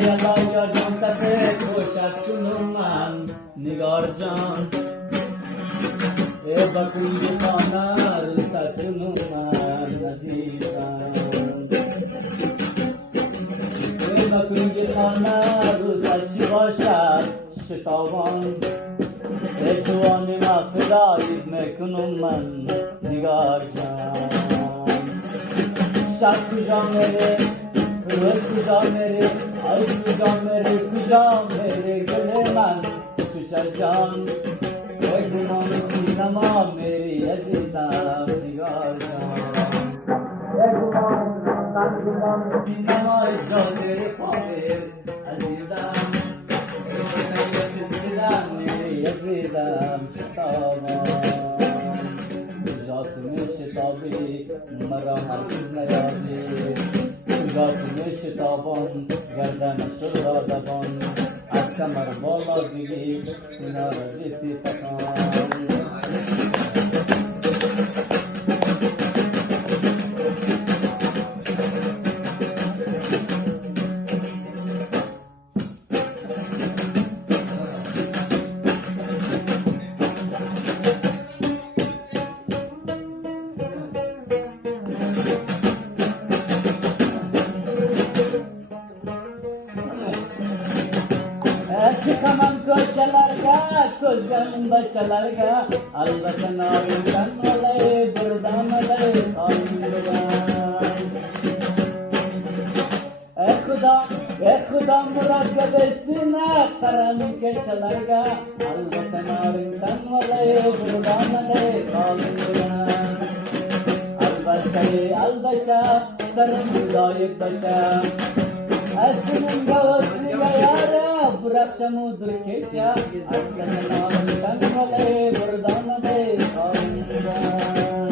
یلا یا جان سفید خوشت کنم من نگار جان بکنج خانه رو ستنم من عزیزم بکنج خانه رو چی باشد شتابان جوانی ما فدایت میکنم من نگار جان شب کجا میره روز کجا میره آی کجا میره گل من سوچه جان وای گمان سینما میری عزیزم نگار جان گمان سینما جاده پاپر عزیزم میری عزیزم شتابان جاتون شتابی مرا هرگز نیابی جاتون شتابان گردن شد را دوان از کمر بالا بگی سینه را ریتی تکان Çıkamam köşelerge, közüm başalarge Albatta narından olayı, buradan olayı kalmıran Khuda murakabesine karam keçelerge Albatta narından olayı, buradan olayı kalmıran Albatta sarım layık baca Asının gavasıyla yara bırak samudur keça Aslanın ağrından olay buradan olay kalından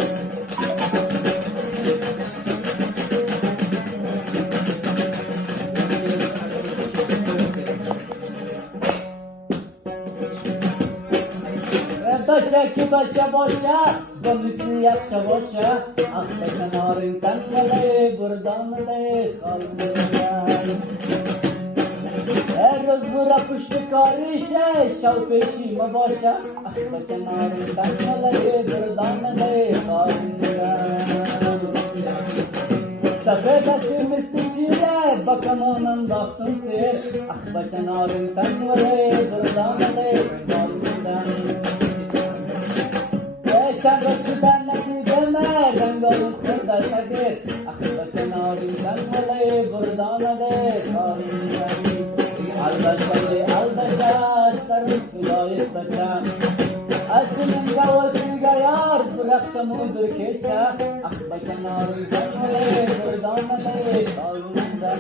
Baca ki baca boşa Gönlüsü yakşa boşa Aslanın ağrından olay buradan olay kalından روز برا پشت کاریشه شو پیشی مباشا بچه نارندن ملگه بردان لگه خواهندن سفیدتی مثل شیره بکنون انداختن تیر بچه نارندن ملگه بردان لگه خواهندن چند روز شدن نتیجه رنگارون خوردر تگیر بچه نارندن ملگه بردان لگه خواهندن Albatta sarıp layık baca Asının gavasıyla yar bırak samudur keça Ah baca narından olay buradan olay kalından